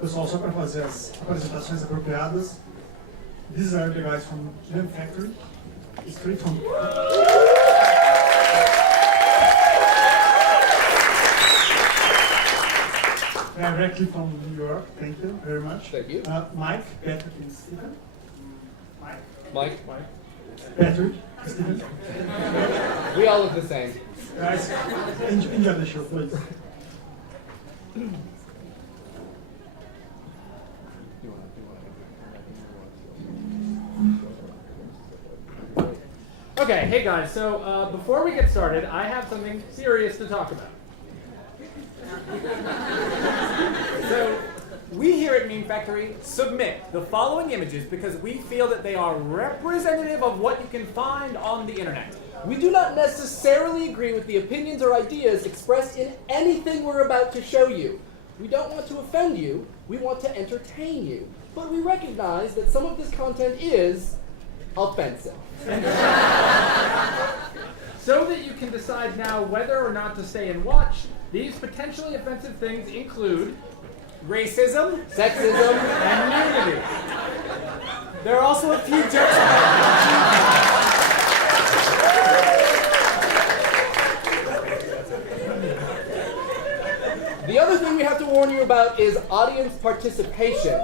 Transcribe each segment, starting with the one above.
Pessoal, só para fazer as apresentações apropriadas. These are the guys from MemeFactory. Straight from directly from New York. Thank you very much. Thank you. Mike, Patrick, and Stephen. Mike. Patrick, Stephen. We all look the same. Guys, enjoy the show, please. Okay, hey guys, so before we get started, I have something serious to talk about. So, we here at MemeFactory submit the following images because we feel that they are representative of what you can find on the internet. We do not necessarily agree with the opinions or ideas expressed in anything we're about to show you. We don't want to offend you, we want to entertain you. But we recognize that some of this content is offensive. So that you can decide now whether or not to stay and watch, these potentially offensive things include racism, Sexism, and nudity. There are also a few jokes about The other thing we have to warn you about is audience participation.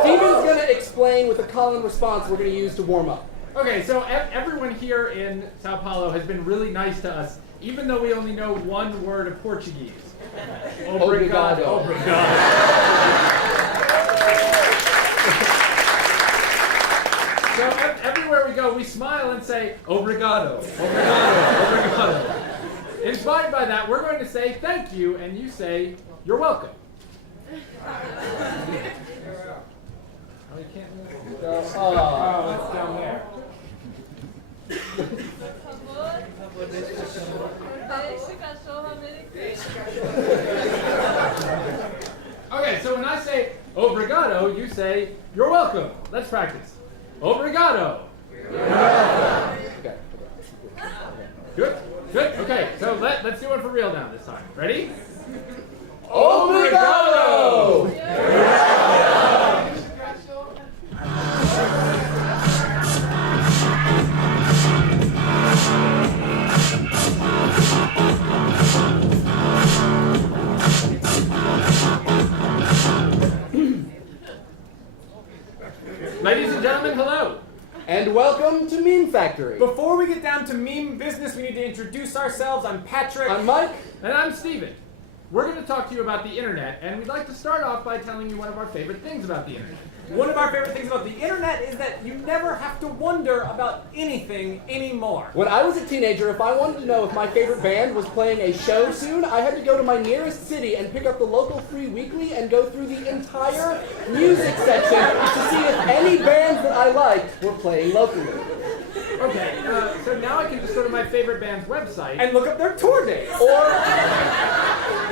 Steven's going to explain with a call and response we're going to use to warm up. Okay, so everyone here in Sao Paulo has been really nice to us, even though we only know one word of Portuguese. Obrigado. Obrigado. So everywhere we go, we smile and say, obrigado, obrigado, obrigado. Inspired by that, we're going to say thank you, and you say, you're welcome. Oh, you can't move. Oh, it's down there. Okay, so when I say obrigado, you say you're welcome. Let's practice. Obrigado. Okay. Good? Good? Okay, so let's do one for real now this time. Ready? Obrigado! Ladies and gentlemen, hello. And welcome to MemeFactory. Before we get down to meme business, we need to introduce ourselves. I'm Patrick. I'm Mike. And I'm Steven. We're going to talk to you about the internet, and we'd like to start off by telling you one of our favorite things about the internet. One of our favorite things about the internet is that you never have to wonder about anything anymore. When I was a teenager, if I wanted to know if my favorite band was playing a show soon, I had to go to my nearest city and pick up the local free weekly and go through the entire music section to see if any bands that I liked were playing locally. Okay, so now I can just go to my favorite band's website. And look up their tour dates. Or,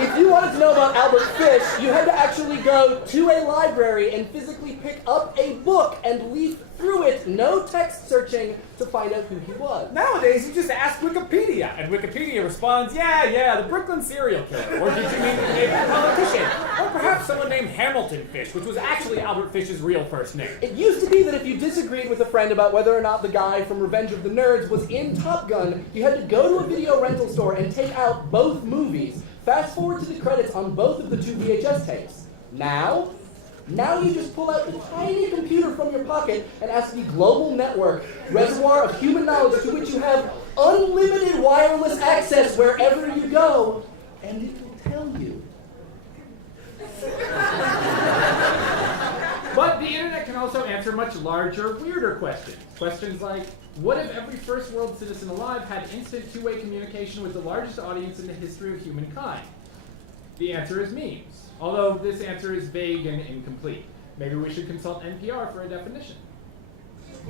if you wanted to know about Albert Fish, you had to actually go to a library and physically pick up a book and leaf through it, no text searching, to find out who he was. Nowadays, you just ask Wikipedia, and Wikipedia responds, yeah, the Brooklyn serial killer. Or did you mean the Canadian politician? Or perhaps someone named Hamilton Fish, which was actually Albert Fish's real first name. It used to be that if you disagreed with a friend about whether or not the guy from Revenge of the Nerds was in Top Gun, you had to go to a video rental store and take out both movies, fast forward to the credits on both of the two VHS tapes. Now you just pull out the tiny computer from your pocket and ask the global network, reservoir of human knowledge to which you have unlimited wireless access wherever you go, and it will tell you. But the internet can also answer much larger, weirder questions. Questions like, what if every first world citizen alive had instant two-way communication with the largest audience in the history of humankind? The answer is memes. Although this answer is vague and incomplete. Maybe we should consult NPR for a definition.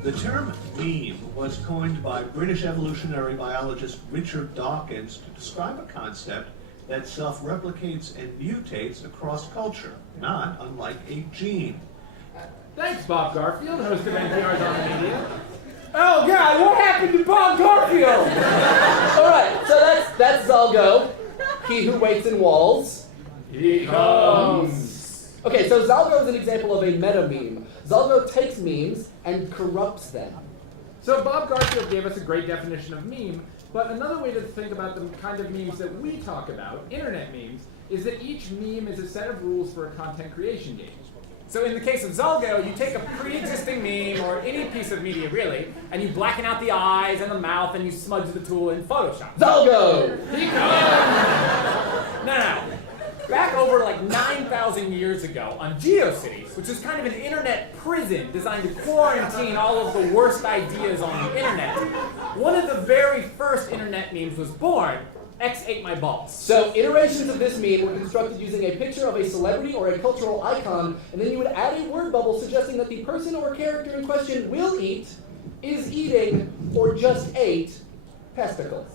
The term meme was coined by British evolutionary biologist Richard Dawkins to describe a concept that self-replicates and mutates across culture, not unlike a gene. Thanks, Bob Garfield, host of NPR's On the Media. Oh God, what happened to Bob Garfield? Alright, so that's Zalgo, he who waits in walls. He comes. Okay, so Zalgo is an example of a meta-meme. Zalgo takes memes and corrupts them. So Bob Garfield gave us a great definition of meme, but another way to think about the kind of memes that we talk about, internet memes, is that each meme is a set of rules for a content creation game. So in the case of Zalgo, you take a pre-existing meme, or any piece of media really, and you blacken out the eyes and the mouth, and you smudge the tool in Photoshop. Zalgo! No. Back over like 9,000 years ago on GeoCities, which is kind of an internet prison designed to quarantine all of the worst ideas on the internet, one of the very first internet memes was born. X ate my balls. So iterations of this meme were constructed using a picture of a celebrity or a cultural icon, and then you would add a word bubble suggesting that the person or character in question will eat, is eating, or just ate testicles.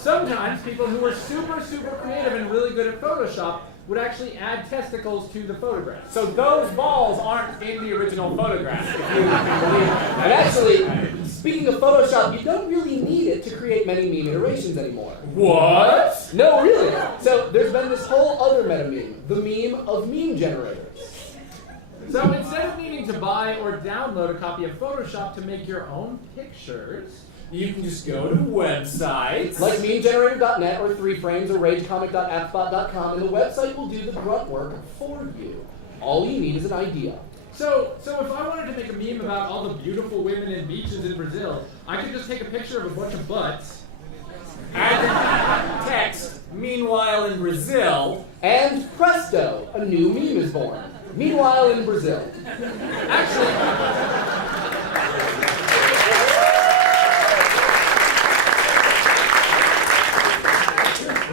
Sometimes people who were super creative and really good at Photoshop would actually add testicles to the photograph. So those balls aren't in the original photograph, if you can believe it. And actually, speaking of Photoshop, you don't really need it to create many meme iterations anymore. What? No, really. So there's been this whole other meta meme, the meme of meme generators. So instead of needing to buy or download a copy of Photoshop to make your own pictures, You can just go to websites. Like memegenerator.net or 3frames or ragecomic.appspot.com, and the website will do the grunt work for you. All you need is an idea. So if I wanted to make a meme about all the beautiful women in beaches in Brazil, I could just take a picture of a bunch of butts. Add text, meanwhile in Brazil. And presto, a new meme is born. Meanwhile in Brazil.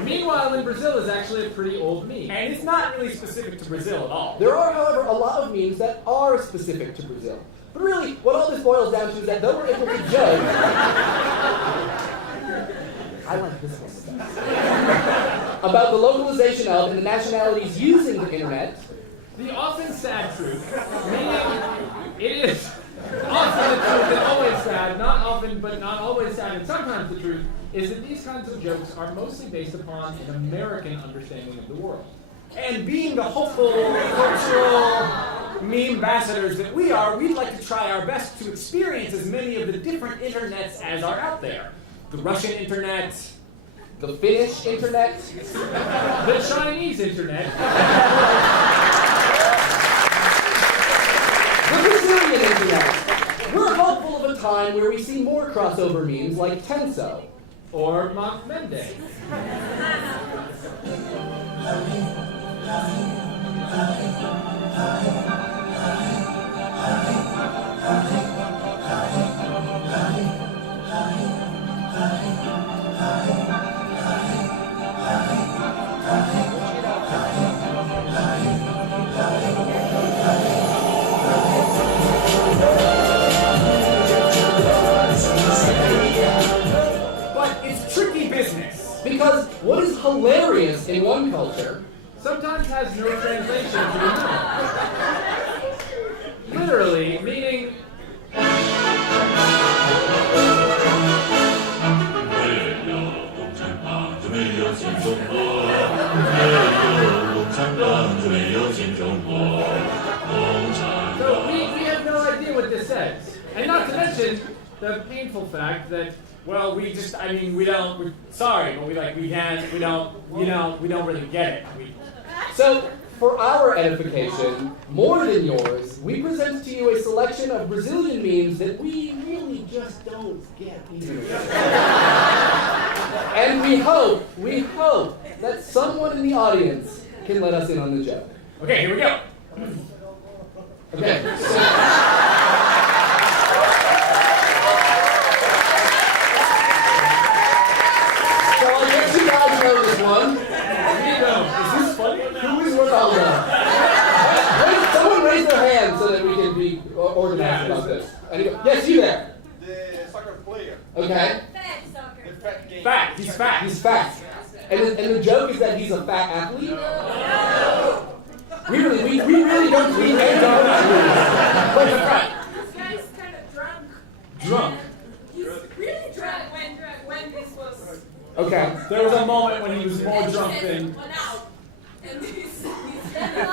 Meanwhile in Brazil is actually a pretty old meme. And it's not really specific to Brazil at all. There are, however, a lot of memes that are specific to Brazil. But really, what all this boils down to is that though we're able to joke... I like this one the best. About the localization of and the nationalities using the internet. The often sad truth, meaning it is often the truth and always sad, not often but not always sad, and sometimes the truth, is that these kinds of jokes are mostly based upon an American understanding of the world. And being the hopeful, cultural meme ambassadors that we are, we'd like to try our best to experience as many of the different internets as are out there. The Russian internet, The Finnish internet. The Chinese internet. The Brazilian internet. We're hopeful of a time where we see more crossover memes like Tenso. Or Mock Mende. Because what is hilarious in one culture sometimes has no translation to another. Literally, meaning... So we have no idea what this says. And not to mention the painful fact that well, we don't really get it. So, for our edification, more than yours, we present to you a selection of Brazilian memes that we really just don't get either. And we hope that someone in the audience can let us in on the joke. Okay, here we go. Okay. Someone raise their hand so that we can be organized about this. Yes, you there. The soccer player. Okay. Fat soccer. The fat game. Fat. He's fat. He's fat. And the joke is that he's a fat athlete? No. We really don't see names on that. Wait, This guy's kind of drunk. Drunk. He's really drunk when this was. Okay. There was a moment when he was more drunk than... One out. And he's standing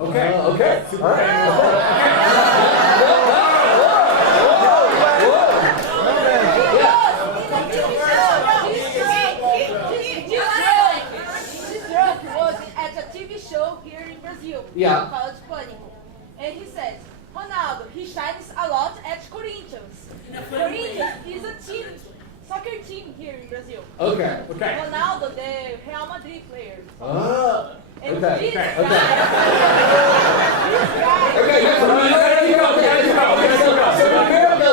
Okay. Okay. All right. This joke was at a TV show here in Brazil. Yeah. Called Pânico. And he said, Ronaldo, he shines a lot at Corinthians. Corinthians is a team, soccer team here in Brazil. Okay. Ronaldo, the Real Madrid player. Ah. And Okay. this guy, Okay. this guy, Okay, so in America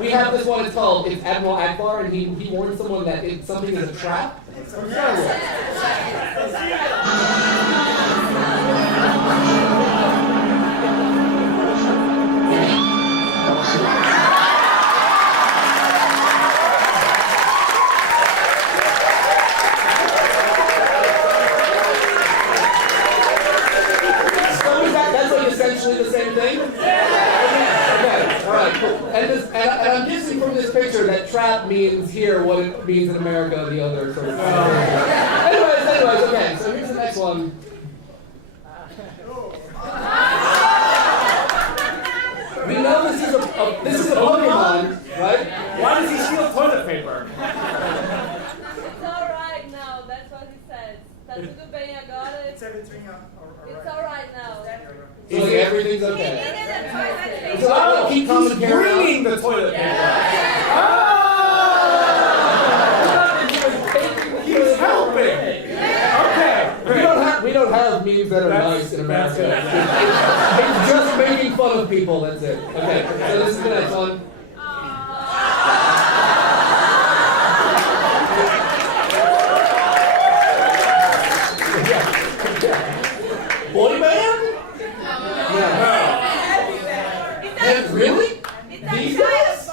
we have this one. It's called Admiral Akbar, and he warns someone that something is a trap. That's like essentially the same thing? Okay, alright, cool. And I'm guessing from this picture that trap means here what it means in America, the other sort of Anyways, okay, so here's the next one. We know this is a Pokemon, right? Why does he steal toilet paper? It's alright now, that's what he says. Tá tudo bem agora. It's alright now. So like everything's okay. So Oh, keep he's commentary on- bringing the toilet paper. He's helping. Okay. We don't have memes that are nice in America. It's just making fun of people. That's it. Okay. So this is the next one. Boy band? And really? These guys?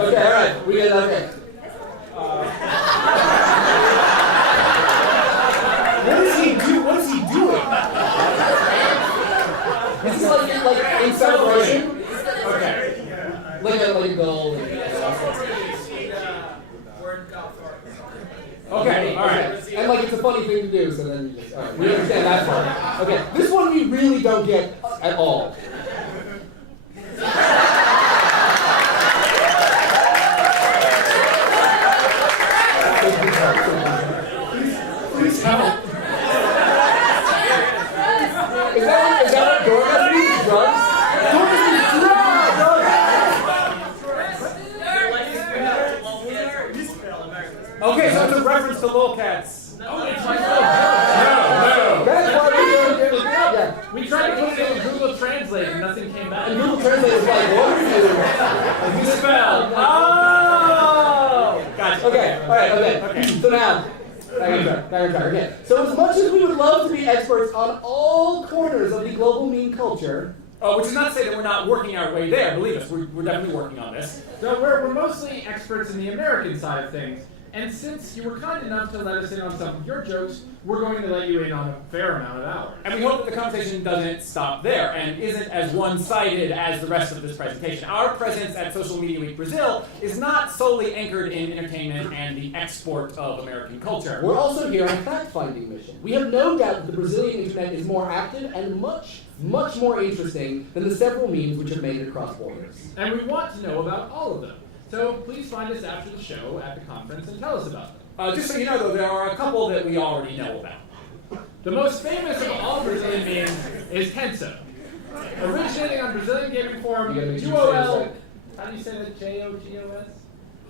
Okay, alright. We get it. Okay. What is he doing? This is like in celebration. Okay. Like a goal. Okay, alright. And like it's a funny thing to do, so then you just alright. We understand that part. Okay. This one we really don't get at all. Please help. Is that what Dora means? Drugs? Okay, so it's a reference to lolcats. Oh, it's my No. That's why we don't get it. Yeah. We tried to put it in Google Translate and nothing came back. And Google Translate is like, what are you? You spelled. Oh! Gotcha. Okay, alright, okay. So now, back on track. Okay. So as much as we would love to be experts on all corners of the global meme culture, Which is not to say that we're not working our way there. Believe us, we're definitely working on this. So we're mostly experts in the American side of things. And since you were kind enough to let us in on some of your jokes, we're going to let you in on a fair amount of ours. And we hope that the conversation doesn't stop there and isn't as one-sided as the rest of this presentation. Our presence at Social Media Week Brazil is not solely anchored in entertainment and the export of American culture. we're also here on a fact-finding mission. We have no doubt that the Brazilian internet is more active and much more interesting than the several memes which have made it across borders. And we want to know about all of them. So please find us after the show at the conference and tell us about them. Just so you know, though, there are a couple that we already know about. The most famous of all Brazilian memes is Tenso. Originating on Brazilian gaming forum You gotta make sure you say UOL. it. How do you say that? J-O-G-O-S?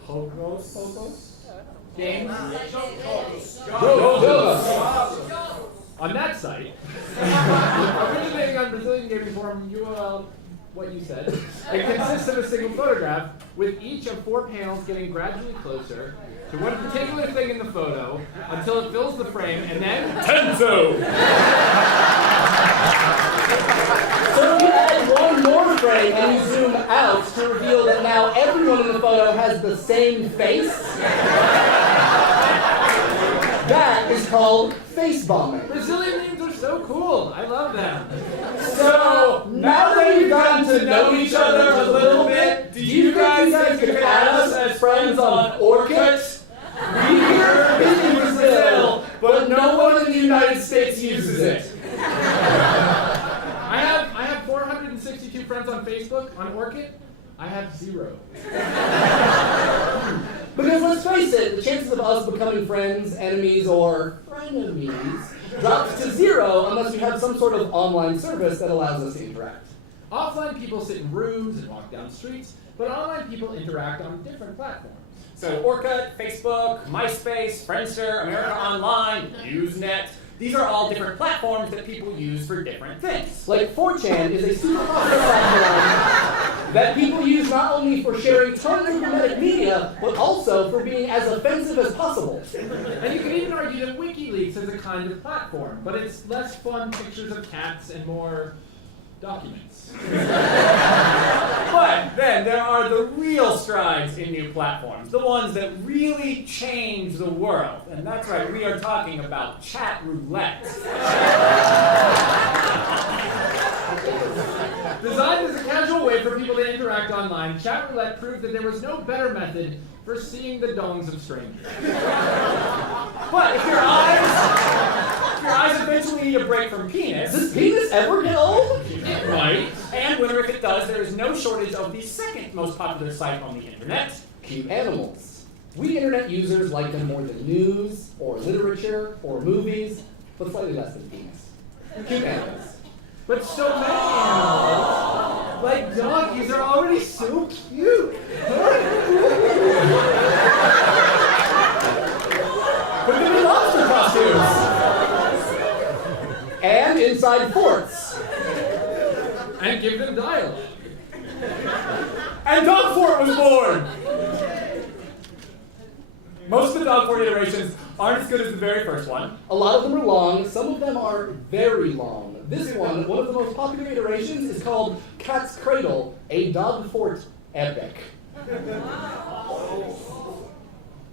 Hogos? Games? Jogos. On that site, originating on Brazilian gaming forum UOL, what you said, it consists of a single photograph with each of 4 panels getting gradually closer to one particular thing in the photo until it fills the frame and then Tenso! So you add one more frame and you zoom out to reveal that now everyone in the photo has the same face. That is called face bombing. Brazilian memes are so cool. I love them. So now that we've gotten to know each other a little bit, do you guys could add us as friends on Orkut? We here in Brazil 162 friends on Facebook, on Orchid. I have 0. Because let's face it, the chances of us becoming friends, enemies, or frenemies drops to 0 unless we have some sort of online service that allows us to interact. Offline people sit in rooms and walk down streets, but online people interact on different platforms. So Orkut, Facebook, MySpace, Friendster, America Online, Usenet. These are all different platforms that people use for different things. Like 4chan is a super popular platform that people use not only for sharing tons of dramatic media, but also for being as offensive as possible. And you can even argue that WikiLeaks is a kind of platform, but it's less fun pictures of cats and more documents. But then there are the real strides in new platforms, the ones that really change the world. And that's right, we are talking about chat roulette. Designed as a casual way for people to interact online, chat roulette proved that there was no better method for seeing the dongs of strangers. But if your eyes eventually need a break from penis, Does penis ever get old? It might. and whenever if it does, there is no shortage of the second most popular site on the internet. Cute animals. We internet users like them more than news, or literature, or movies, but slightly less than penis. Cute animals. But so many animals, like donkeys, are already so cute. Put them in lobster costumes! And inside forts. And give them dialogue. And Dog Fort was born! Most of the Dog Fort iterations aren't as good as the very first one. A lot of them are long, some of them are very long. This one of the most popular iterations, is called Cat's Cradle, a Dog Fort epic.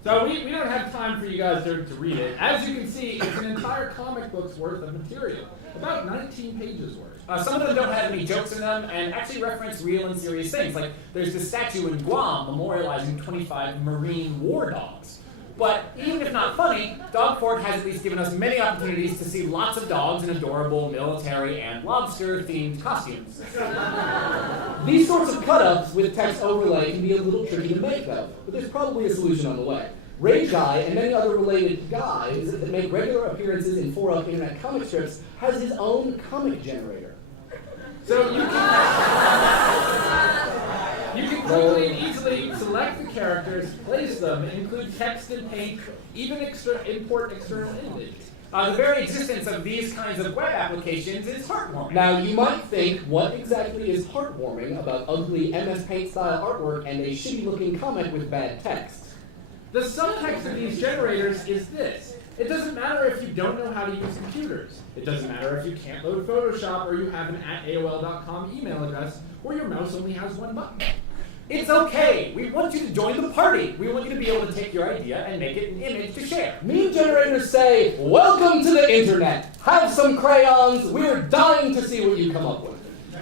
So we don't have time for you guys to read it. As you can see, it's an entire comic book's worth of material. About 19 pages worth. Some of them don't have any jokes in them and actually reference real and serious things. Like there's this statue in Guam memorializing 25 Marine war dogs. But even if not funny, Dog Fort has at least given us many opportunities to see lots of dogs in adorable military and lobster-themed costumes. These sorts of cut-ups with text overlay can be a little tricky to make, though, but there's probably a solution on the way. Ray Guy and many other related guys that make regular appearances in 4-up internet comic strips has his own comic generator. So you can quickly and easily select the characters, place them, include text and paint, even import external images. The very existence of these kinds of web applications is heartwarming. Now, you might think, what exactly is heartwarming about ugly MS Paint-style artwork and a shitty-looking comic with bad text? The subtext of these generators is this. It doesn't matter if you don't know how to use computers. It doesn't matter if you can't load Photoshop or you have an @AOL.com email address or your mouse only has one button. It's okay. We want you to join the party. We want you to be able to take your idea and make it an image to share. Meme generators say, welcome to the internet. Have some crayons. We're dying to see what you come up with.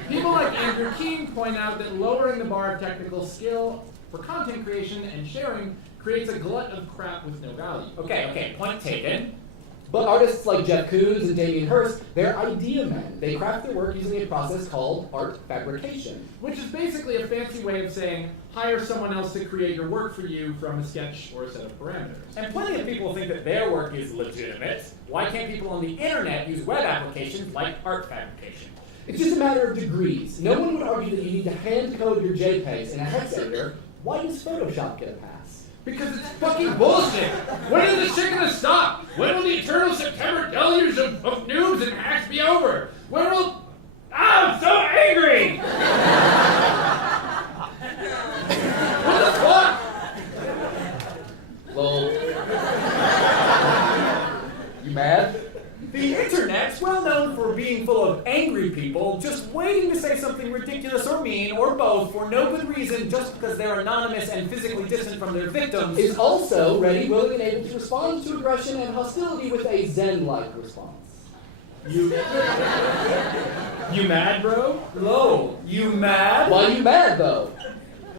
People like Andrew King point out that lowering the bar of technical skill for content creation and sharing creates a glut of crap with no value. Okay, point taken. But artists like Jeff Koons and Damien Hirst, they're idea men. They craft their work using a process called art fabrication. Which is basically a fancy way of saying, hire someone else to create your work for you from a sketch or a set of parameters. And plenty of people think that their work is legitimate. Why can't people on the internet use web applications like art fabrication? It's just a matter of degrees. No one would argue that you need to hand code your JPEGs in a hex editor. Why does Photoshop get a pass? Because it's fucking bullshit! When is this shit gonna stop? When will the eternal September deluge of noobs and hacks be over? When will... I'm so angry! What the fuck? Lol. You mad? The internet's well known for being full of angry people just waiting to say something ridiculous or mean or both for no good reason just because they're anonymous and physically distant from their victims. Is also ready, willing, and able to respond to aggression and hostility with a Zen-like response. You mad, bro? Hello, you mad? Why are you mad, though?